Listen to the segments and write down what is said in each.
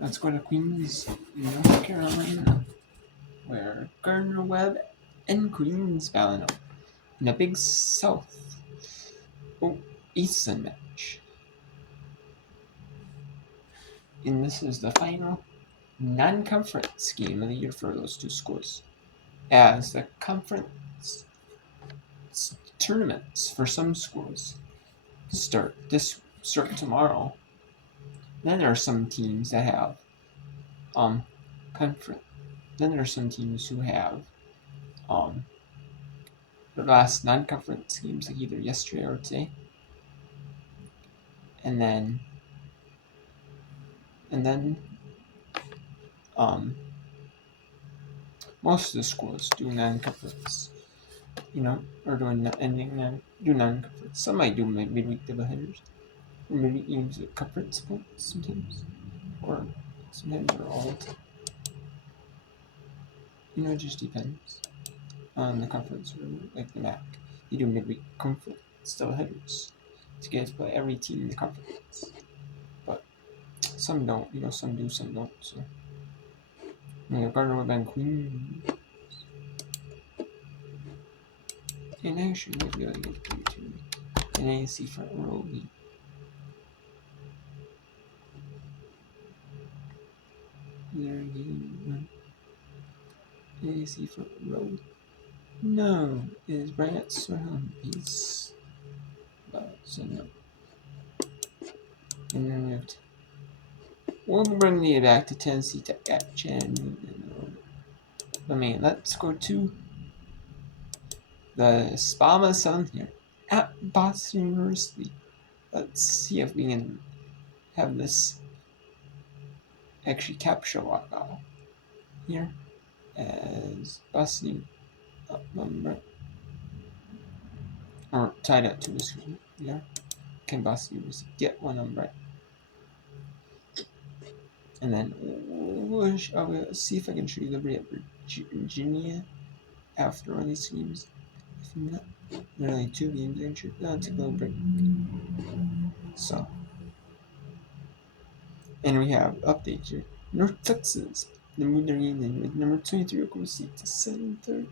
Let's go to Queens, North Carolina, where Gardner Webb and Queens battle in a Big South Eastern match. And this is the final non-conference game of the year for those two schools, as the conference tournaments for some schools start tomorrow. Then there are some teams that have conference. Then there are some teams who have the last non-conference games like either yesterday or today, and then most of the schools do non-conference, or do non-conference. Some might do midweek doubleheaders, or midweek games at conference points sometimes, or sometimes they're all the time. It just depends on the conference, or like the MAC. You do midweek conference doubleheaders to get to play every team in the conference, but some don't. Some do, some don't. So, Gardner Webb and Queen. And actually might be able to get through to an AAC front row league. Their game AAC front row. No, it is Bryant Surham piece. So no. And then we have we'll bring it back to Tennessee Tech at Chattanooga. Let's go to the Spama Sun here at Boston University. Let's see if we can have this actually capture walkout here as Boston number or tied up to the screen. Yeah, can Boston University get one number? And then we'll see if I can show you the Virginia after one of these games. If not, there are only 2 games injured. I'll take a little break. So, and we have updates here. North Texas, the Moon Union with number 23 Oklahoma State to 7:30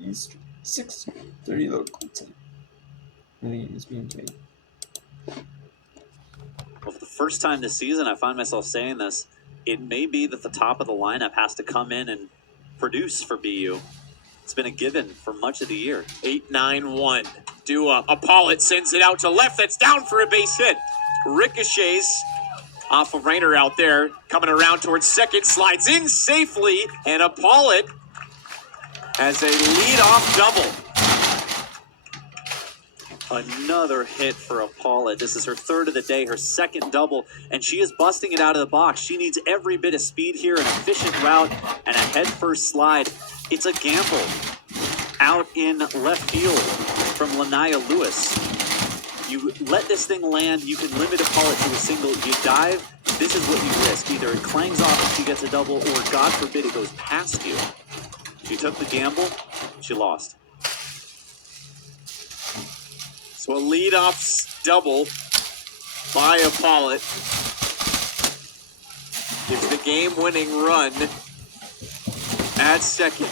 Eastern, 6:30 local time. The game is being played. Well, for the first time this season, I find myself saying this. It may be that the top of the lineup has to come in and produce for BU. It's been a given for much of the year. 8-9-1. Dua. Pollitt sends it out to left. That's down for a base hit. Ricochets off of Rayner out there. Coming around towards second. Slides in safely. And Pollitt has a leadoff double. Another hit for Pollitt. This is her third of the day, her second double, and she is busting it out of the box. She needs every bit of speed here, an efficient route, and a head-first slide. It's a gamble out in left field from Lanaya Lewis. You let this thing land, you can limit Pollitt to a single. You dive, this is what you risk. Either it clangs off and she gets a double, or God forbid it goes past you. She took the gamble, she lost. So a leadoff double by Pollitt gives the game-winning run at second.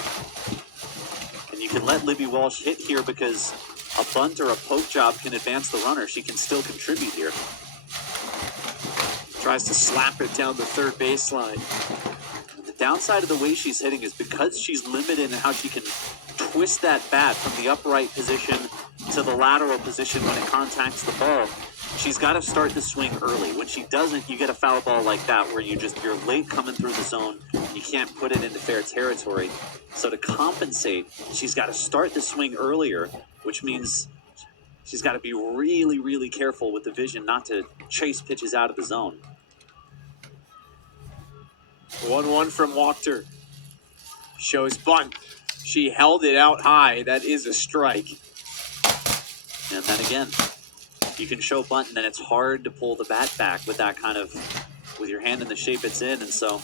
And you can let Libby Walsh hit here because a bunt or a poke job can advance the runner. She can still contribute here. Tries to slap it down the third baseline. The downside of the way she's hitting is because she's limited in how she can twist that bat from the upright position to the lateral position when it contacts the ball. She's got to start the swing early. When she doesn't, you get a foul ball like that where you're late coming through the zone. You can't put it into fair territory. So to compensate, she's got to start the swing earlier, which means she's got to be really, really careful with the vision not to chase pitches out of the zone. 1-1 from Wachter. Shows bunt. She held it out high. That is a strike. And then again, you can show bunt, and then it's hard to pull the bat back with that kind of, with your hand in the shape it's in. And so,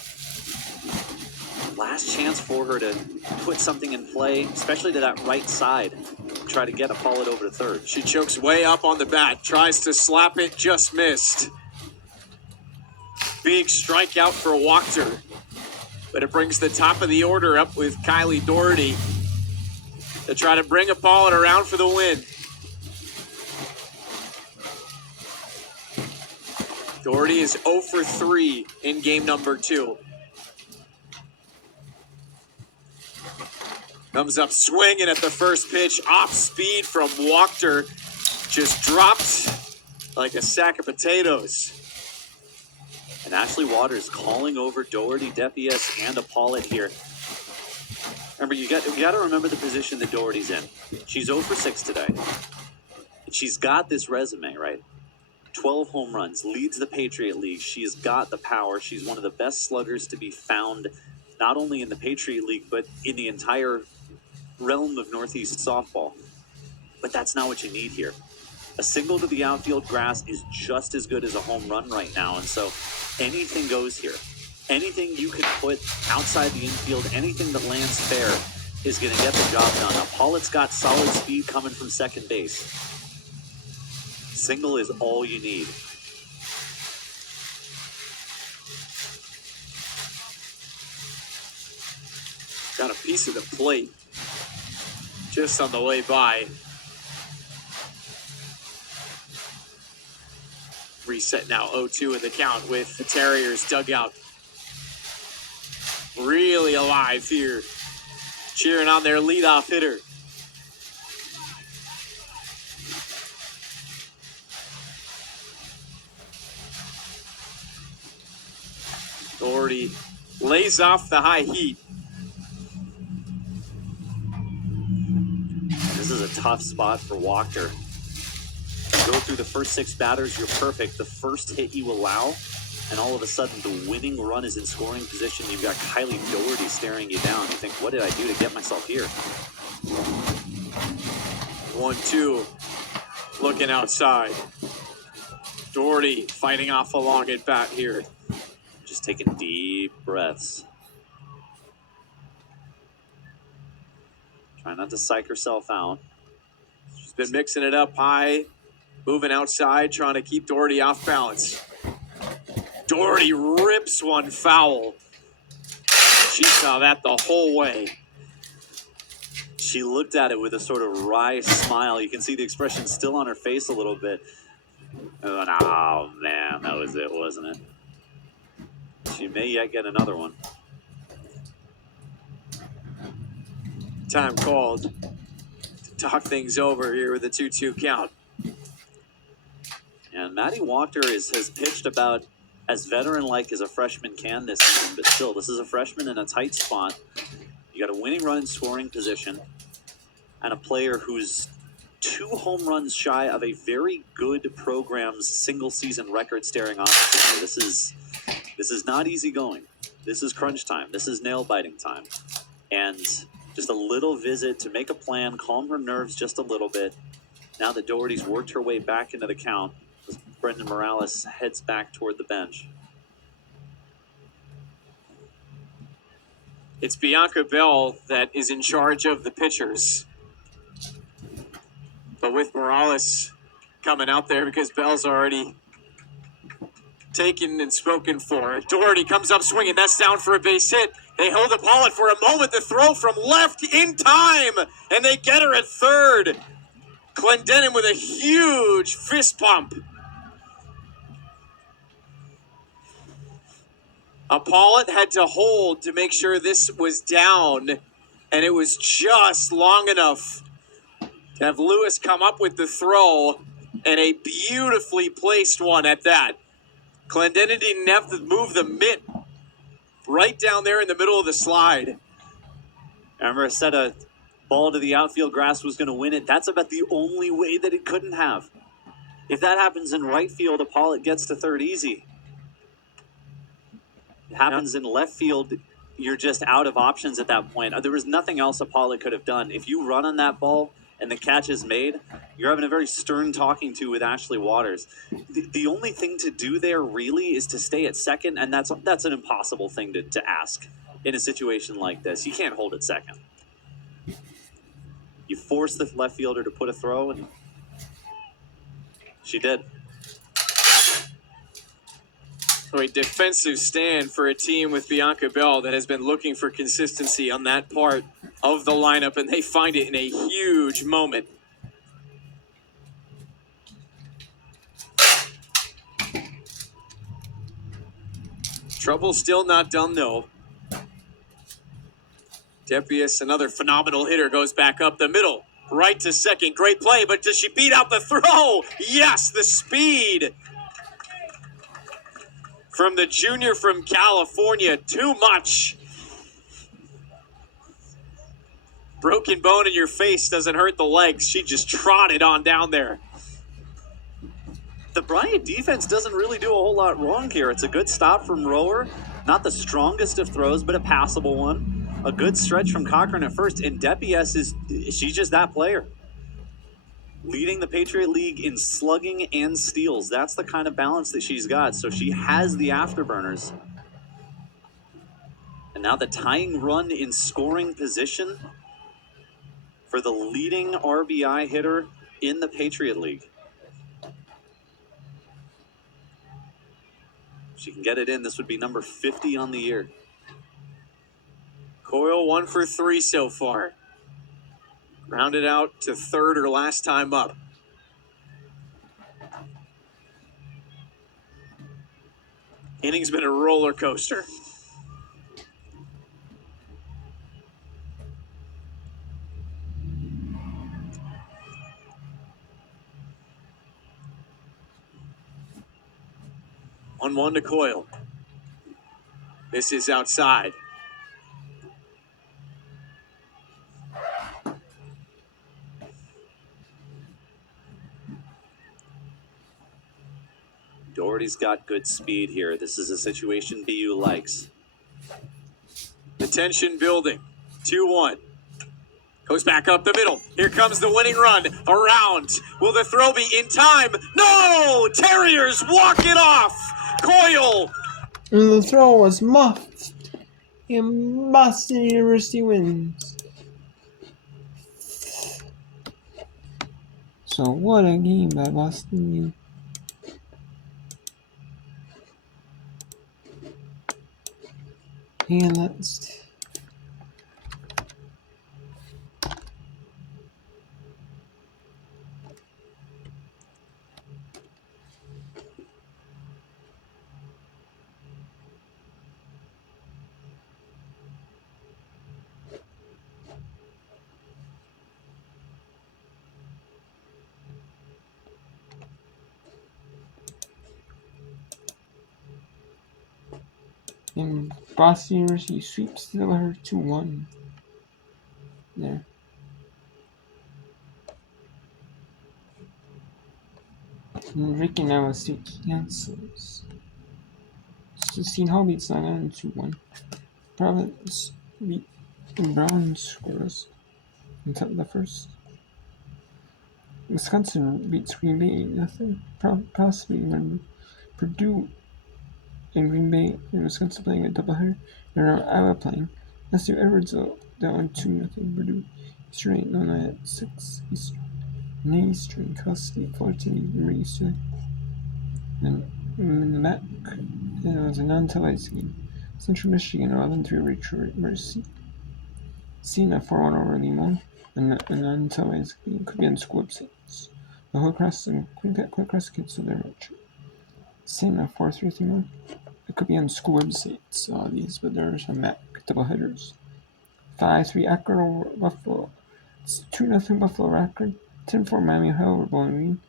last chance for her to put something in play, especially to that right side, try to get Pollitt over to third. She chokes way up on the bat, tries to slap it, just missed. Big strikeout for Wachter. But it brings the top of the order up with Kylie Doherty to try to bring Pollitt around for the win. Doherty is 0 for 3 in game number 2. Comes up swinging at the first pitch. Off speed from Wachter. Just dropped like a sack of potatoes. And Ashley Waters calling over Doherty, Depies, and Pollitt here. Remember, you got to remember the position that Doherty's in. She's 0 for 6 today. She's got this resume, right? 12 home runs, leads the Patriot League. She's got the power. She's one of the best sluggers to be found, not only in the Patriot League, but in the entire realm of Northeast softball. But that's not what you need here. A single to the outfield grass is just as good as a home run right now. And so anything goes here. Anything you can put outside the infield, anything that lands fair is going to get the job done. Now, Pollitt's got solid speed coming from second base. Single is all you need. Got a piece of the plate just on the way by. Reset now, 0-2 in the count with the Terriers dugout. Really alive here. Cheering on their leadoff hitter. Doherty lays off the high heat. This is a tough spot for Wachter. You go through the first 6 batters, you're perfect. The first hit you allow, and all of a sudden the winning run is in scoring position. You've got Kylie Doherty staring you down. You think, what did I do to get myself here? 1-2. Looking outside. Doherty fighting off a long at bat here. Just taking deep breaths. Try not to psych herself out. She's been mixing it up high, moving outside, trying to keep Doherty off balance. Doherty rips one foul. She saw that the whole way. She looked at it with a sort of wry smile. You can see the expression still on her face a little bit. And, oh, man, that was it, wasn't it? She may yet get another one. Time called to talk things over here with a 2-2 count. And Maddie Wachter has pitched about as veteran-like as a freshman can this season, but still, this is a freshman in a tight spot. You got a winning run in scoring position and a player who's 2 home runs shy of a very good program's single-season record staring off. This is not easy going. This is crunch time. This is nail-biting time. And just a little visit to make a plan, calm her nerves just a little bit. Now that Doherty's worked her way back into the count, as Brendan Morales heads back toward the bench. It's Bianca Bell that is in charge of the pitchers. But with Morales coming out there because Bell's already taken and spoken for. Doherty comes up swinging. That's down for a base hit. They hold the Pollitt for a moment. The throw from left in time. And they get her at third. Clendenin with a huge fist pump. Pollitt had to hold to make sure this was down. And it was just long enough to have Lewis come up with the throw. And a beautifully placed one at that. Clendenin didn't have to move the mitt. Right down there in the middle of the slide. I remember I said a ball to the outfield grass was going to win it. That's about the only way that it couldn't have. If that happens in right field, Pollitt gets to third easy. It happens in left field, you're just out of options at that point. There was nothing else Pollitt could have done. If you run on that ball and the catch is made, you're having a very stern talking to with Ashley Waters. The only thing to do there really is to stay at second, and that's an impossible thing to ask in a situation like this. You can't hold at second. You force the left fielder to put a throw, and she did. So a defensive stand for a team with Bianca Bell that has been looking for consistency on that part of the lineup, and they find it in a huge moment. Trouble still not done, though. Depius, another phenomenal hitter, goes back up the middle. Right to second. Great play, but does she beat out the throw? Yes, the speed from the junior from California. Too much. Broken bone in your face doesn't hurt the legs. She just trotted on down there. The Bryant defense doesn't really do a whole lot wrong here. It's a good stop from Rower. Not the strongest of throws, but a passable one. A good stretch from Cochran at first. And Depies she's just that player. Leading the Patriot League in slugging and steals. That's the kind of balance that she's got. So she has the afterburners. And now the tying run in scoring position for the leading RBI hitter in the Patriot League. If she can get it in, this would be number 50 on the year. Coyle 1 for 3 so far. Rounded out to third or last time up. Inning's been a roller coaster. On 1 to Coyle. This is outside. Doherty's got good speed here. This is a situation BU likes. The tension building. 2-1. Goes back up the middle. Here comes the winning run. Around. Will the throw be in time? No! Terriers walk it off. Coyle. And the throw was muffed. And Boston University wins. So what a game by Boston U. And let's and Boston University sweeps the letter 2-1. There. And Rick and Iowa State cancels. 16 Hall beats Long Island 2-1. Providence beat Brown scores in the first. Wisconsin beats Green Bay 8-0. Possibly when Purdue and Green Bay and Wisconsin playing a doubleheader. And Iowa playing. SU Edwardsville down 2-0 Purdue. Eastern 8 Illinois at 6 Eastern. And Eastern Cal State 14 Eastern. And in the MAC, it was a non-televised game. Central Michigan 11-3 Richard Mercy. Cena 4-1 over Limon. And a non-televised game could be on school websites. The Holy Cross and Quinnipiac Holy Cross cancel their match. Cena 4-3 Limon. It could be on school websites, these, but there's a MAC doubleheaders. 5-3 Akron over Buffalo. It's 2-0 Buffalo over Akron. 10-4 Miami Ohio over Bowling Green.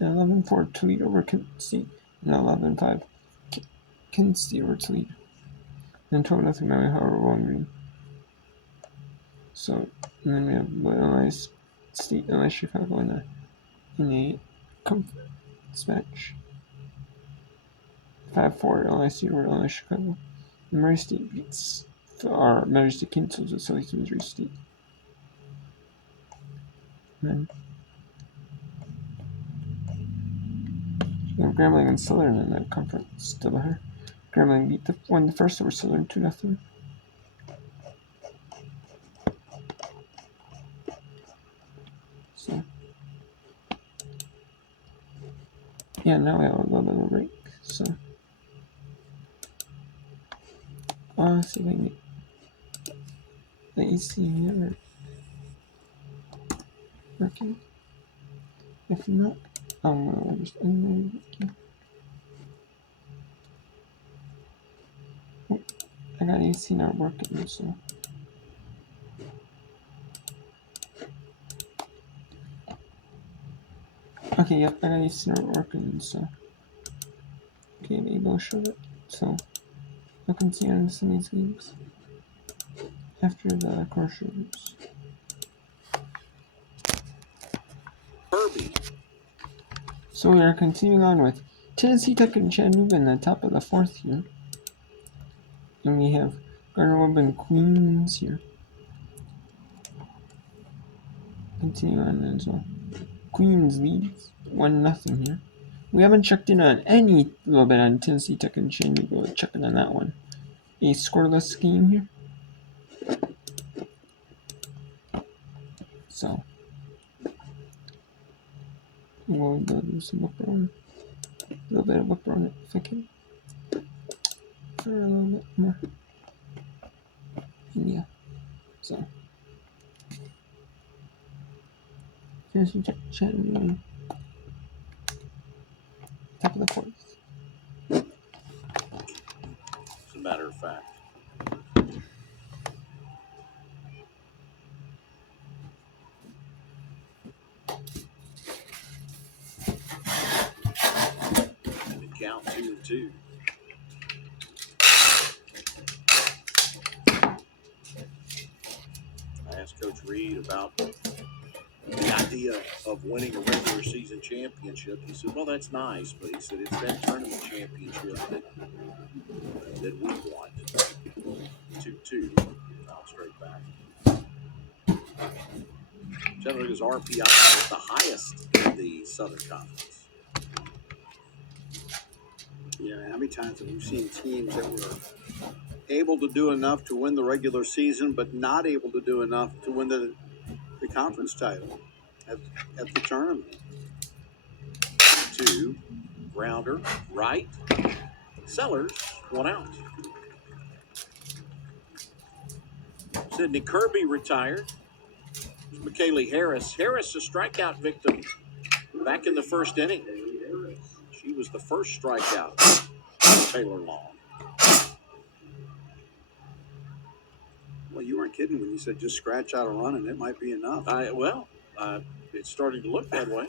11-4 Toledo over Kent State. And 11-5 Kent State over Toledo. And 12-0 Miami Ohio over Bowling Green. So, and then we have Illinois State, Illinois Chicago in a conference match. 5-4 Illinois State over Illinois Chicago. And Murray State beats Murray State cancels with Southeast Missouri State. And then Grambling and Southern in the conference doubleheader. Grambling won the first over Southern 2-0. So yeah, now we have a little bit of a break. So See if I can get the AC here working. If not, I'm gonna just end it. Oh, I got AC not working, so. Okay, yep, I got AC not working, so. Okay, I'm able to show it. So, I'll continue on some of these games after the commercials. Kirby. So we are continuing on with Tennessee Tech and Chattanooga in the top of the fourth here. And we have Gardner Webb and Queens here. Continue on as well. Queens leads 1-0 here. We haven't checked in on any little bit on Tennessee Tech and Chattanooga. We're checking on that one. A scoreless game here. So we'll do some up run. A little bit of up run it if I can. For a little bit more. And yeah. So Tennessee Tech Chattanooga. Top of the fourth. As a matter of fact. And the count 2-2. I asked Coach Reed about the idea of winning a regular season championship. He said, well, that's nice, but he said it's that tournament championship that we want. 2-2. Foul straight back. Chattanooga's RPI is the highest in the Southern Conference. Yeah, how many times have we seen teams that were able to do enough to win the regular season, but not able to do enough to win the conference title at the tournament? 2, grounder, right. Sellers, 1 out. Sidney Kirby retired. McKaylee Harris. Harris, a strikeout victim back in the first inning. She was the first strikeout for Taylor Long. Well, you weren't kidding when you said just scratch out a run and it might be enough. It's starting to look that way.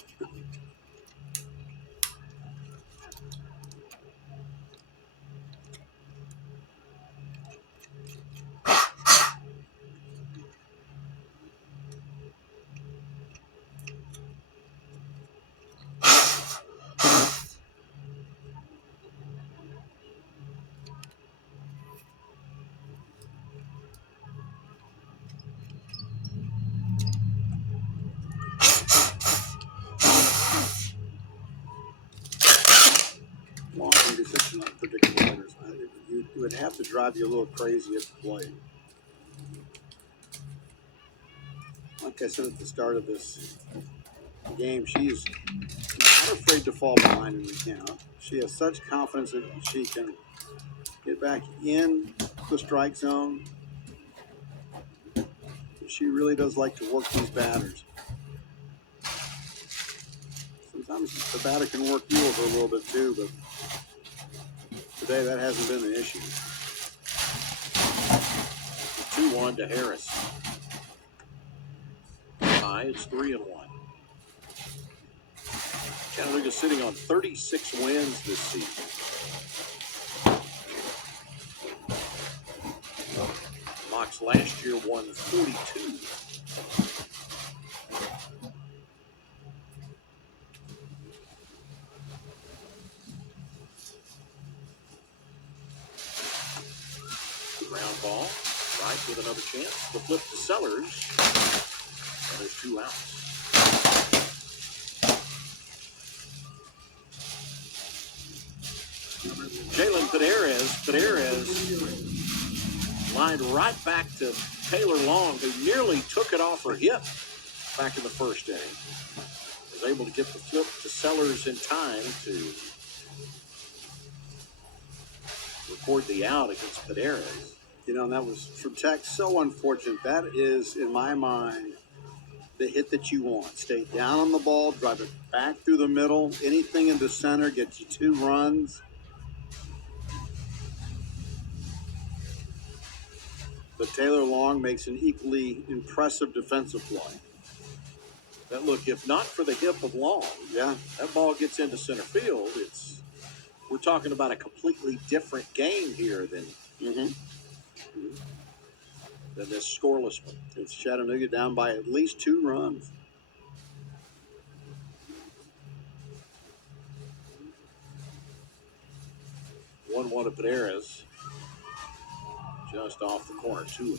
Long can be such an unpredictable hitters. It would have to drive you a little crazy at the plate. Like I said at the start of this game, she's not afraid to fall behind in the count. She has such confidence that she can get back in the strike zone. She really does like to work these batters. Sometimes the batter can work you over a little bit too, but today that hasn't been the issue. 2-1 to Harris. High, it's 3-1. Chattanooga sitting on 36 wins this season. Mox last year won 42. Ground ball, right, with another chance. The flip to Sellers. And there's 2 outs. Jalen Paderes lined right back to Taylor Long, who nearly took it off her hip back in the first inning. Was able to get the flip to Sellers in time to record the out against Paderes. You know, and that was from Tech so unfortunate. That is, in my mind, the hit that you want. Stay down on the ball, drive it back through the middle. Anything in the center gets you 2 runs. But Taylor Long makes an equally impressive defensive play. That look, if not for the hip of Long, Yeah, that ball gets into center field. We're talking about a completely different game here than this scoreless one. it's Chattanooga down by at least 2 runs. One to Paderes, just off the corner, 2-1.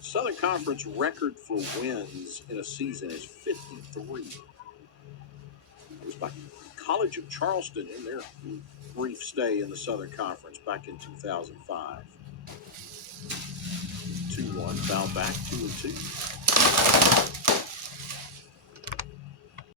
Southern Conference record for wins in a season is 53. It was by College of Charleston in their brief stay in the Southern Conference back in 2005. 2-1, foul back, 2-2.